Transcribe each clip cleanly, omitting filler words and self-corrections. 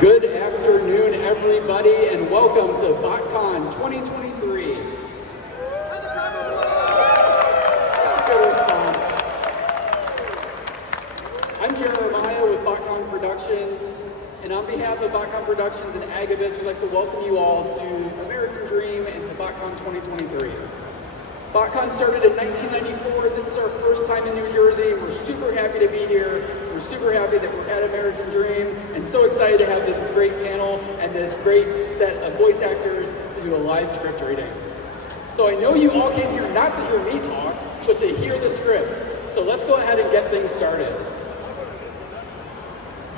Good afternoon, everybody, and welcome to Botcon 2023. That's a good response. I'm Jeremiah with Botcon Productions, and on behalf of Botcon Productions and Agabus, we'd like to welcome you all to American Dream and to Botcon 2023. Botcon started in 1994. This is our first time in New Jersey. We're super happy to be here. We're super happy that we're at American Dream and so excited to have this great panel and this great set of voice actors to do a live script reading. So I know you all came here not to hear me talk, but to hear the script. So let's go ahead and get things started.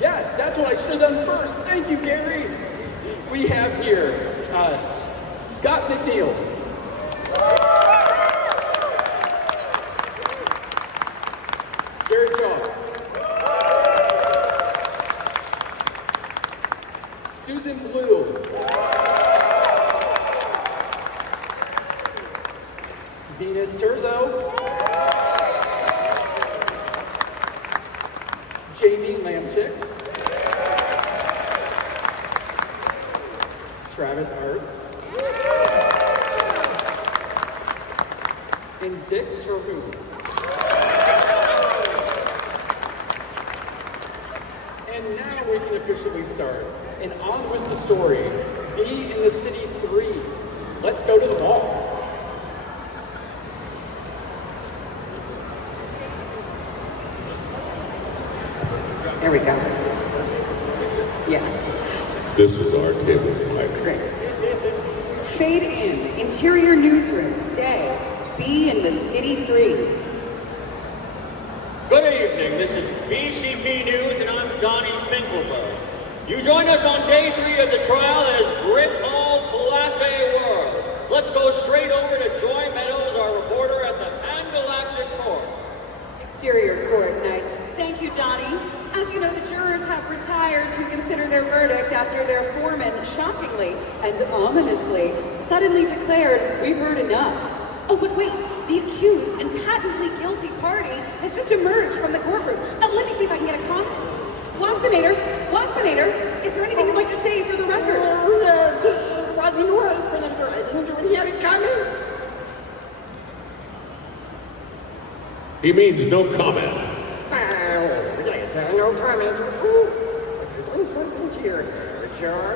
Yes, that's what I should have done first. Thank you, Gary. We have here Scott McNeil. Jared Shaw. Susan Blue. Venus Terzo. Jamie Lamchick. Travis Arts. And Dick Terhune. And now we can officially start. And on with the story. Be in the City 3. Let's go to the ball. There we go. Yeah. This is our table, Mike. Great. Fade in. Interior newsroom. Day. Be in the City 3. Good evening, this is BCP News and I'm Donnie Finkelberg. You join us on day 3 of the trial that has gripped all Class A world. Let's go straight over to Joy Meadows, our reporter at the Pan-Galactic Court. Exterior court night. Thank you, Donnie. As you know, the jurors have retired to consider their verdict after their foreman shockingly and ominously suddenly declared, "We've heard enough." Oh, but wait, the accused and patently guilty party has just emerged from the courtroom. Let me see if I can get a comment. Waspinator, is there anything you'd like to say for the record? Yes, wasn't worse, but I didn't hear it coming. He means no comment. Yes, no comment. Ooh, I'm something here, John.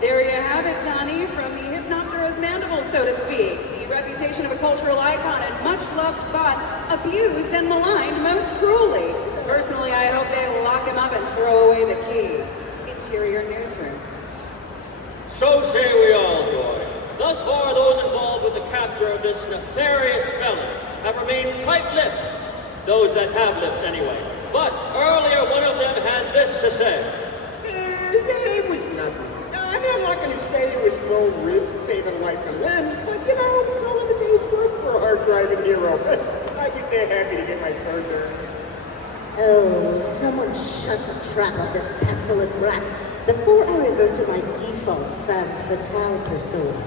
There you have it, Donnie, from the Hypnoptera's mandible, so to speak. The reputation of a cultural icon and much loved but abused and maligned most cruelly. Personally, I hope they lock him up and throw away the key. Interior newsroom. So say we all, Joy. Thus far, those involved with the capture of this nefarious felon have remained tight-lipped. Those that have lips, anyway. But earlier, one of them had this to say. It was nothing. I mean, I'm not going to say it was no risk saving life and limbs, but you know, it's all in a day's work for a hard-driving hero. I'd be so happy to get my burger. Oh, someone shut the trap of this pestilent rat before I revert to my default femme fatale persona.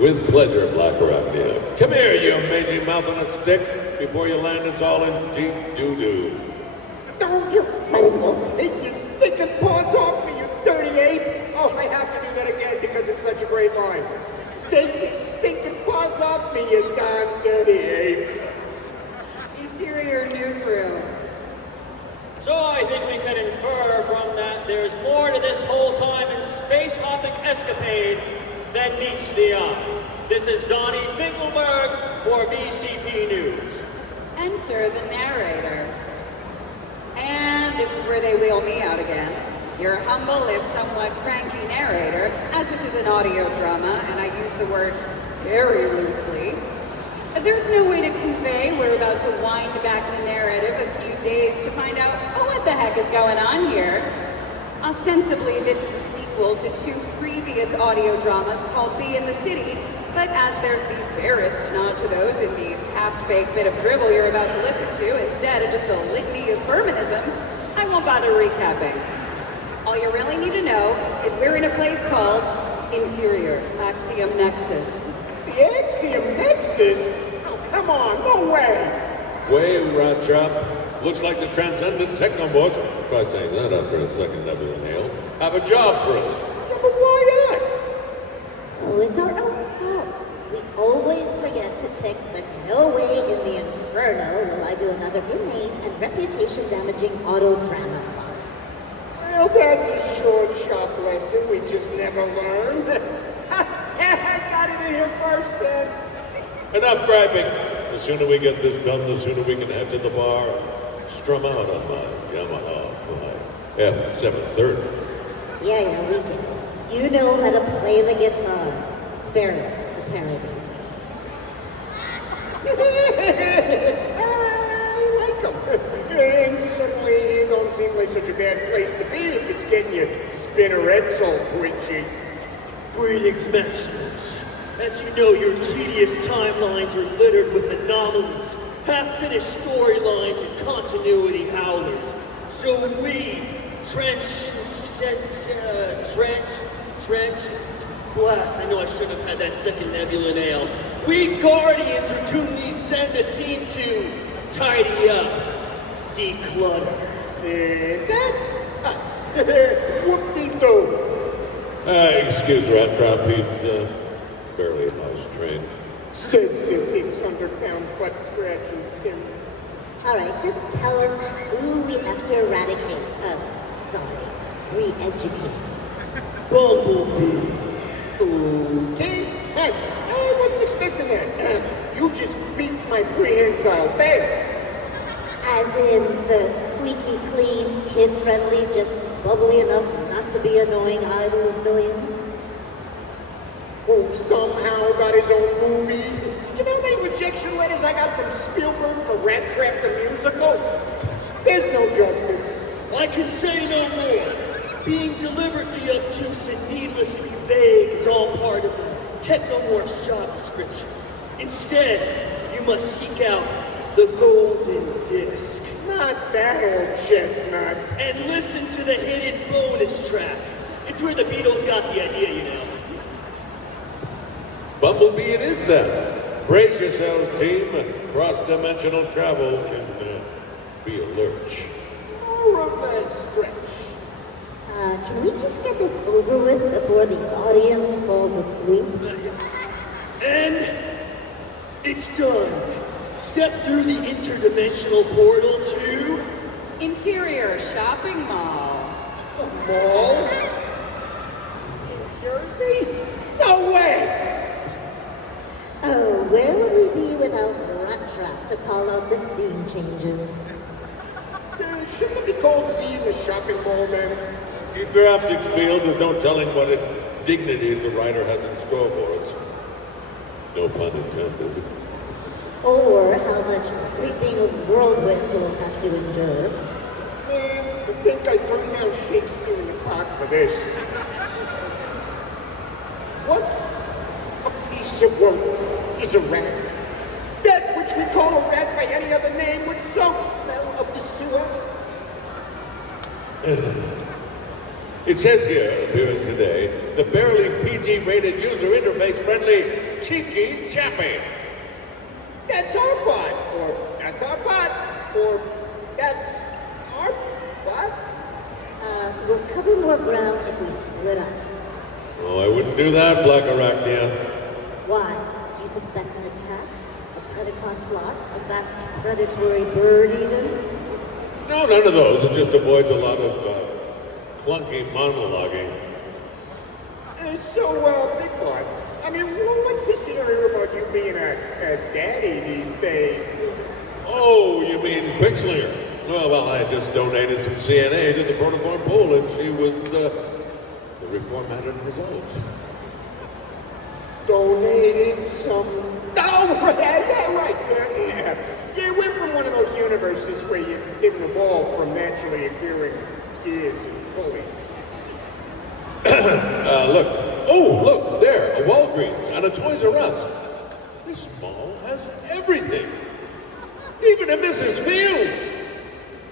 With pleasure, Black Arachnia. Come here, you mangy mouth on a stick, before you land us all in deep doo-doo. Don't you? Oh, take your stinking paws off me, you dirty ape! Oh, I have to do that again because it's such a great line. Take your stinking paws off me, you damn dirty ape! Interior newsroom. So I think we can infer from that there's more to this whole time and space-hopping escapade than meets the eye. This is Donnie Finkelberg for BCP News. Enter the narrator. And this is where they wheel me out again. Your humble, if somewhat cranky narrator, as this is an audio drama, and I use the word very loosely. There's no way to convey we're about to wind back the narrative a few days to find out, oh, what the heck is going on here? Ostensibly, this is a sequel to 2 previous audio dramas called Be in the City, but as there's the barest nod to those in the half-baked bit of dribble you're about to listen to, instead of just a litany of feminisms, I won't bother recapping. All you really need to know is we're in a place called Interior Axiom Nexus. The Axiom Nexus? Oh, come on, no way! Way, Rat Trap. Looks like the transcendent technomorphs, try saying that after a second nebula inhale, have a job for us. Yeah, but why us? Oh, it's our own fault. We always forget to tick, but no way in the inferno will I do another inane and reputation-damaging auto-drama box. Well, that's a short, sharp lesson we just never learned. I got it in here first, then. Enough griping. The sooner we get this done, the sooner we can head to the bar and strum out on my Yamaha F730. Yeah, we get it. You know how to play the guitar. Spare us the parodies. I like them. And suddenly it don't seem like such a bad place to be if it's getting your spinnerets all twitchy. Greetings, Maximus. As you know, your tedious timelines are littered with anomalies, half-finished storylines, and continuity howlers. So we, blast, I know I should have had that second nebula nail. We Guardians routinely send a team to tidy up, declutter. And that's us. Whoop-de-doo. Excuse Rat Trap, he's barely house-trained. Says the 600-pound butt-scratching sim. All right, just tell us who we have to eradicate. Re-educate. Bumblebee. Okay? Hey, I wasn't expecting that. You just beat my prehensile there. As in the squeaky clean, kid-friendly, just bubbly enough not to be annoying idol of millions? Who somehow got his own movie. You know how many rejection letters I got from Spielberg for Rat Trap the Musical? There's no justice. I can say no more. Being deliberately obtuse and needlessly vague is all part of the Technomorph's job description. Instead, you must seek out the golden disc. Not that old chestnut. And listen to the hidden bonus track. It's where the Beatles got the idea, you know. Bumblebee it is then. Brace yourselves, team. Cross-dimensional travel can be a lurch. More of a stretch. Can we just get this over with before the audience falls asleep? And it's done. Step through the interdimensional portal to Interior shopping mall. A mall? In Jersey? No way! Oh, where would we be without Rat Trap to call out the scene changes? Shouldn't it be called be in the shopping mall, then? Keep your optics peeled. There's no telling what indignities the writer has in store for us. No pun intended. Or how much reaping of whirlwinds we'll have to endure. Man, I think I threw down Shakespeare in the park for this. What a piece of work is a rat? That which we call a rat by any other name with some smell of the sewer. It says here, appearing today, the barely PG-rated user interface-friendly Cheeky Chappie. That's our bot, or that's our bot, or that's our bot. We'll cover more ground if we split up. Oh, I wouldn't do that, Black Arachnia. Why? Do you suspect an attack? A Predacon plot? A vast predatory bird even? No, none of those. It just avoids a lot of clunky monologuing. Big Bot, I mean, what's this area about you being a daddy these days? Oh, you mean Quickslinger? Well, I just donated some CNA to the protoform pool, and she was the reformatted result. Donated some... Oh, right, yeah, right. Yeah. You went from one of those universes where you didn't evolve from naturally occurring gears and pulleys. Look, there, a Walgreens and a Toys R Us. This mall has everything. Even a Mrs. Fields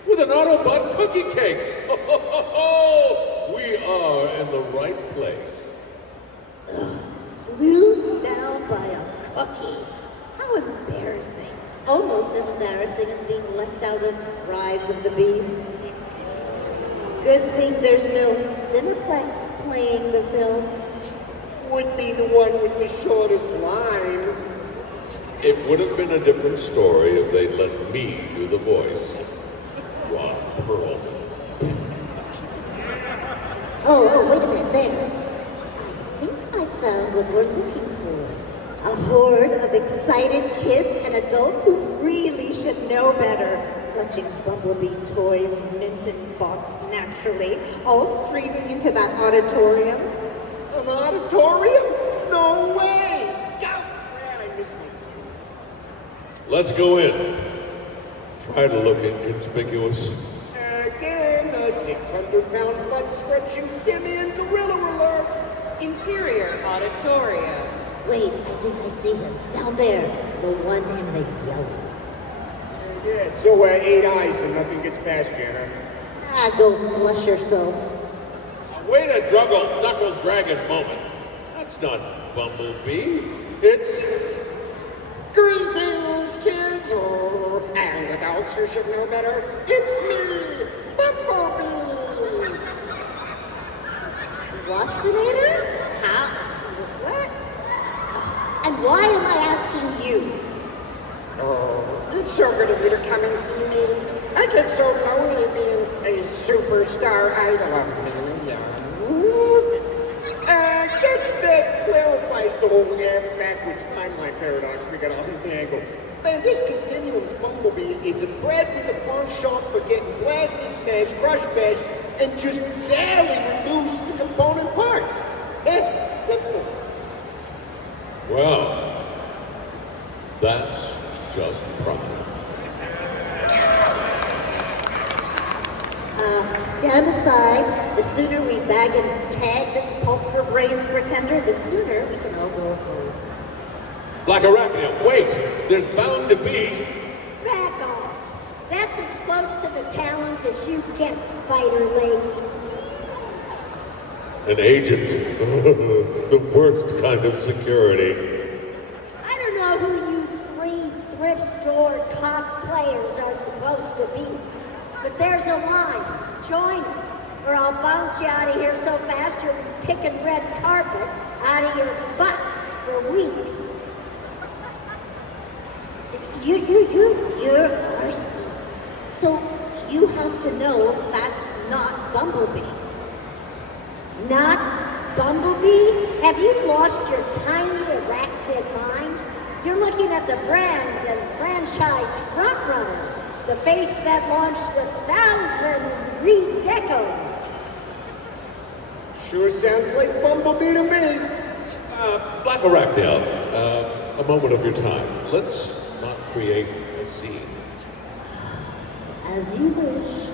with an Autobot cookie cake. We are in the right place. Slewed down by a cookie. How embarrassing. Almost as embarrassing as being left out of Rise of the Beasts. Good thing there's no Cineplex playing the film. Would be the one with the shortest line. It would have been a different story if they'd let me do the voice. Ron Perlman. Oh, wait a minute, there. I think I found what we're looking for. A horde of excited kids and adults who really should know better, clutching Bumblebee toys, mint and boxed naturally, all streaming into that auditorium. An auditorium? No way! God, man, I miss my Let's go in. Try to look inconspicuous. Again, a 600-pound butt-stretching simian gorilla alert. Interior auditorium. Wait, I think I see him. Down there, the one in the yellow. Yeah, so 8 eyes and nothing gets past you, huh? Ah, go flush yourself. Wait a knuckle dragon moment. That's not Bumblebee. It's Greetings, kids, and adults who should know better. It's me, Bumblebee. Waspinator? How? What? And why am I asking you? Oh, it's so good of you to come and see me. I get so lonely being a superstar idol of millions. Guess that clarifies the whole backwards timeline paradox we got all entangled. Man, this continuum Bumblebee is a bred with a pawn shop for getting blasted, smashed, crushed, bashed, and just barely reduced to component parts. Simple. well, that's just pride. Stand aside. The sooner we bag and tag this pulp for brains pretender, the sooner we can all go home. Black Arachnia, wait! There's bound to be... Back off. That's as close to the talons as you get, Spider Lady. an agent. The worst kind of security. I don't know who you 3 thrift store cosplayers are supposed to be, but there's a line. Join it, or I'll bounce you out of here so fast you'll be picking red carpet out of your butts for weeks. You're Arcee. So you have to know that's not Bumblebee. Not Bumblebee? Have you lost your tiny arachnid mind? You're looking at the brand and franchise frontrunner, the face that launched 1,000 redecos. Sure sounds like Bumblebee to me. Black Arachnia, a moment of your time. Let's not create a scene. As you wish.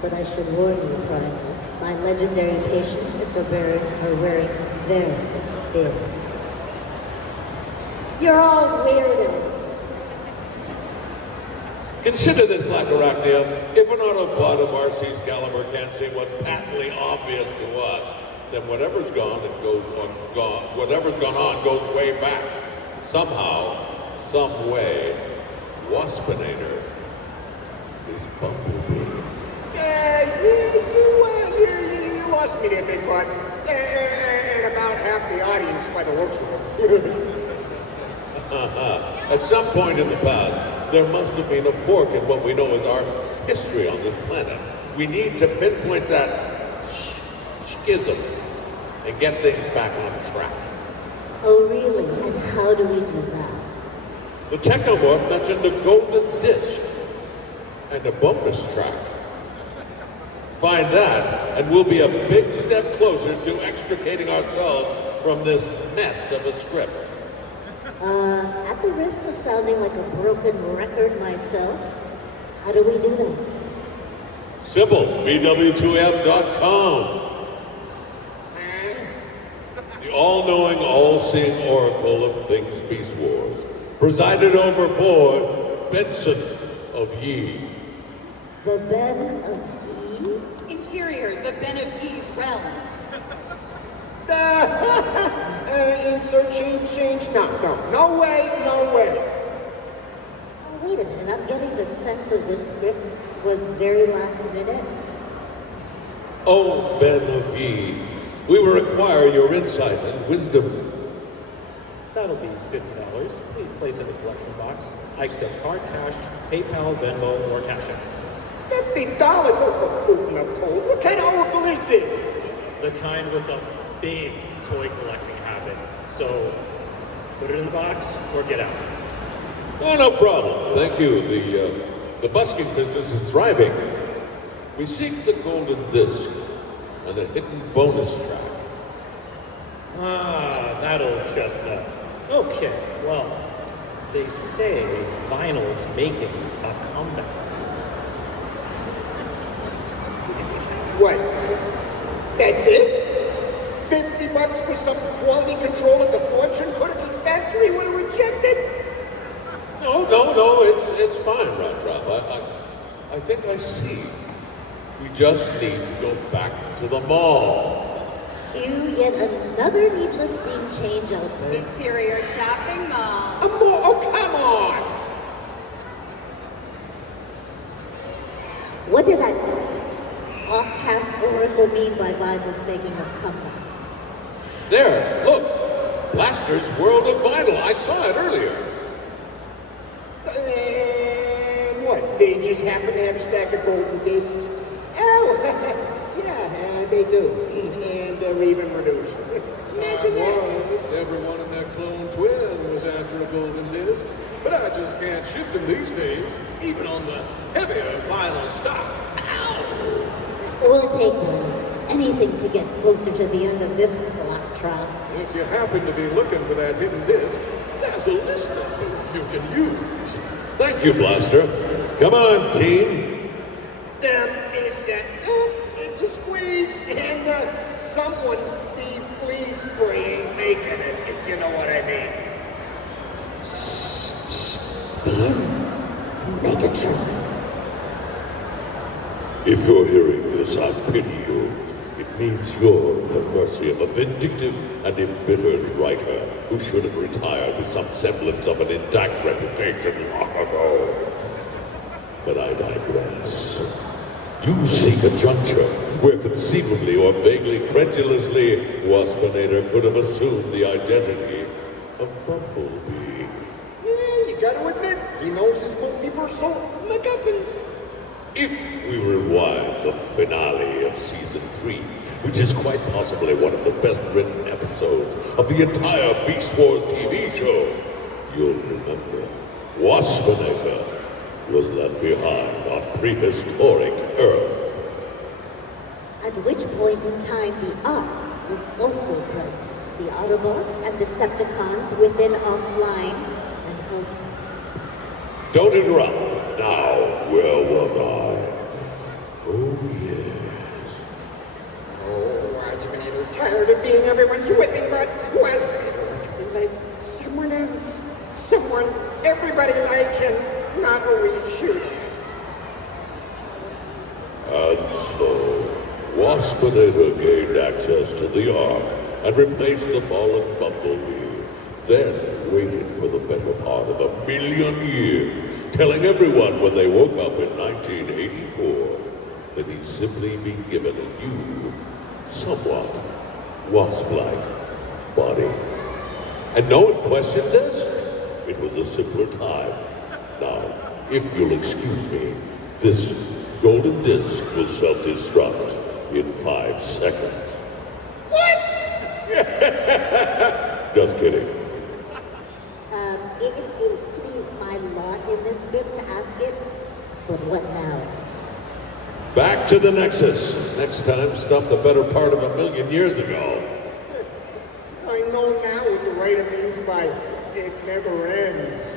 But I should warn you, Primal, my legendary patience and forbearance are wearing very thin. You're all weirdos. Consider this, Black Arachnia. If an Autobot of Arcee's caliber can't see what's patently obvious to us, then whatever's gone on goes way back. Somehow, some way, Waspinator is Bumblebee. You lost me there, Big Butt. And about half the audience by the looks of it. At some point in the past, there must have been a fork in what we know as our history on this planet. We need to pinpoint that schism and get things back on track. Oh, really? And how do we do that? The Technomorph mentioned a golden disc and a bonus track. Find that, and we'll be a big step closer to extricating ourselves from this mess of a script. At the risk of sounding like a broken record myself, how do we do that? Simple, bw2m.com. The all-knowing, all-seeing oracle of things Beast Wars. Presided over board, Benson of Ye. The Ben of Ye? Interior, the Ben of Ye's realm. Insert change. No way. Wait a minute, I'm getting the sense of this script was very last minute. Oh, Ben of Ye, we will require your insight and wisdom. That'll be $50. Please place in the collection box. I accept card, cash, PayPal, Venmo, or Cash App. $50 for food in the cold. What kind of oracle is this? The kind with a big toy collecting habit. So, put it in the box or get out. Oh, no problem. Thank you. The busking business is thriving. We seek the golden disc and a hidden bonus track. Ah, that old chestnut. Okay, well, they say vinyl's making a comeback. What? That's it? $50 for some quality control at the fortune cookie factory would have rejected? No, it's fine, Ratrap. I think I see. We just need to go back to the mall. Cue yet another needless scene change outburst. Interior shopping mall. A mall? Oh, come on! What did that off-cast oracle mean by Vinyl's making a comeback? There, look. Blaster's World of Vinyl. I saw it earlier. And what? They just happen to have a stack of golden discs? Oh, yeah, they do. And they're even reduced. Imagine that. Everyone in that clone twin was after a golden disc, but I just can't shift them these days, even on the heavier vinyl stock. We'll take one. Anything to get closer to the end of this clock trial. If you happen to be looking for that hidden disc, there's a listening booth you can use. Thank you, Blaster. Come on, team. Is it's a squeeze, and someone's deep flea spray ain't making it, if you know what I mean. Damn, it's Megatron. If you're hearing this, I pity you. It means you're at the mercy of a vindictive and embittered writer who should have retired with some semblance of an intact reputation long ago. But I digress. You seek a juncture where conceivably or vaguely credulously Waspinator could have assumed the identity of Bumblebee. Yeah, you gotta admit, he knows his multiversal MacGuffins. If we rewind the finale of Season 3, which is quite possibly one of the best written episodes of the entire Beast Wars TV show, you'll remember Waspinator was left behind on prehistoric Earth. At which point in time the Ark was also present. The Autobots and Decepticons within offline and helpless. Don't interrupt. Now, where was I? Oh, yes. Oh, Waspinator, tired of being everyone's whipping butt. Waspinator wants to be like someone else. Someone everybody like and not always shoot. And so, Waspinator gained access to the Ark and replaced the fallen Bumblebee. Then waited for the better part of 1,000,000 years, telling everyone when they woke up in 1984 that he'd simply been given a new, somewhat wasp-like body. And no one questioned this. It was a simpler time. Now, if you'll excuse me, this golden disc will self-destruct in 5 seconds. What? Just kidding. It seems to be my lot in this script to ask it, but what now? Back to the Nexus. Next time, stop the better part of 1,000,000 years ago. I know now what the writer means by it never ends.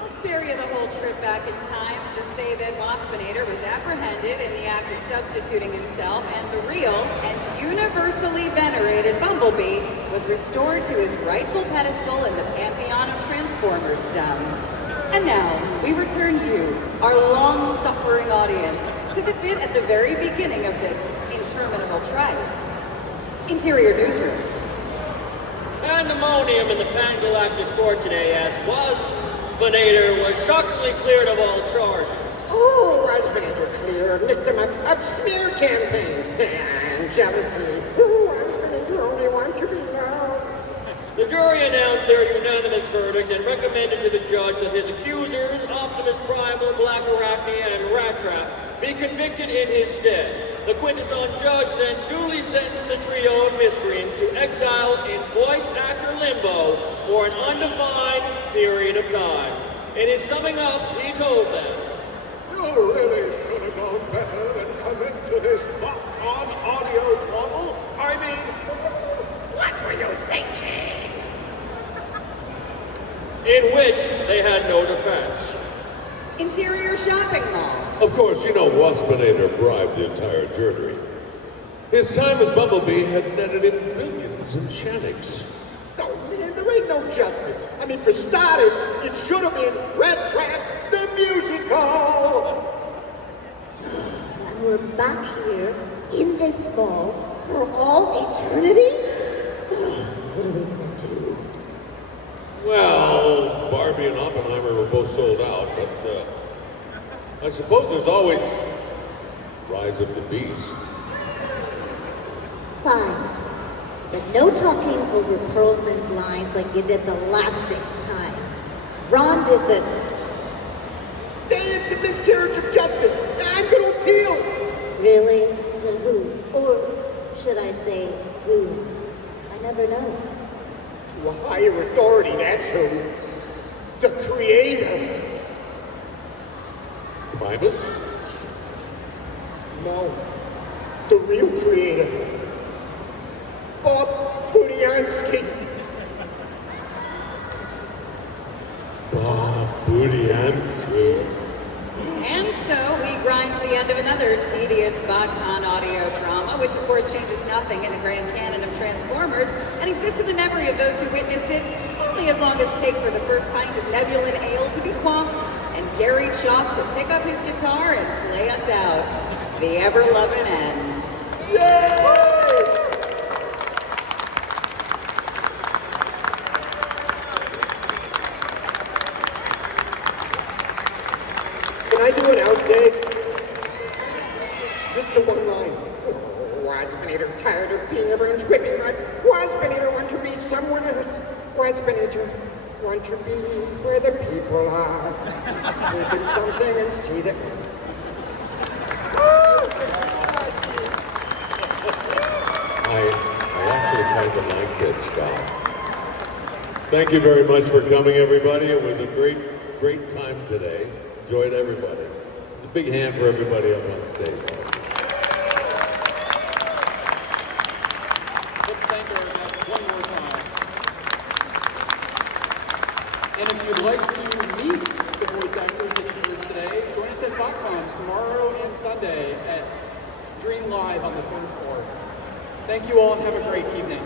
I'll spare you the whole trip back in time and just say that Waspinator was apprehended in the act of substituting himself, and the real and universally venerated Bumblebee was restored to his rightful pedestal in the pantheon of Transformers dumb. And now, we return you, our long-suffering audience, to the bit at the very beginning of this interminable trial. Interior Newsroom. Pandemonium in the Pan-Galactic Court today as Waspinator was shockingly cleared of all charges. Oh, Waspinator clear, victim of smear campaign and jealousy. Oh, Waspinator only one to be loved. The jury announced their unanimous verdict and recommended to the judge that his accusers, Optimus Primal, Black Arachne, and Rat Trap, be convicted in his stead. The Quintesson judge then duly sentenced the trio of miscreants to exile in voice actor limbo for an undefined period of time. In his summing up, he told them, You really should have known better than come into this Botcon audio trouble. I mean, what were you thinking? in which they had no defense. Interior shopping mall. Of course, you know Waspinator bribed the entire jury. His time as Bumblebee had netted him billions in shenanigans. Oh, man, there ain't no justice. I mean, for starters, it should have been Rat Trap the musical. And we're back here in this mall for all eternity? What are we gonna do? Well, Barbie and Oppenheimer were both sold out, but I suppose there's always Rise of the Beast. Fine. But no talking over Perlman's lines like you did the last 6 times. Ron did the... It's a miscarriage of justice. I'm going to appeal. Really? To who? Or should I say who? I never know. To a higher authority, that's who. The Creator. Primus? No. The real Creator. Bob Budiansky. Bob Budiansky. And so we grind to the end of another tedious Botcon audio drama, which of course changes nothing in the grand canon of Transformers and exists in the memory of those who witnessed it only as long as it takes for the first pint of Nebulan ale to be quaffed and Gary Chalk to pick up his guitar and play us out. The ever-loving end. Yay! Can I do an outtake? Just to one line. Oh, Waspinator tired of being everyone's whipping mud. Waspinator want to be someone else. Waspinator want to be where the people are. Look at something and see them. I actually kind of like it, Scott. Thank you very much for coming, everybody. It was a great time today. Enjoyed everybody. A big hand for everybody up on stage. Let's thank our guests one more time. And if you'd like to meet the voice actors that you heard today, join us at Botcon tomorrow and Sunday at Dream Live on the 3rd floor. Thank you all and have a great evening.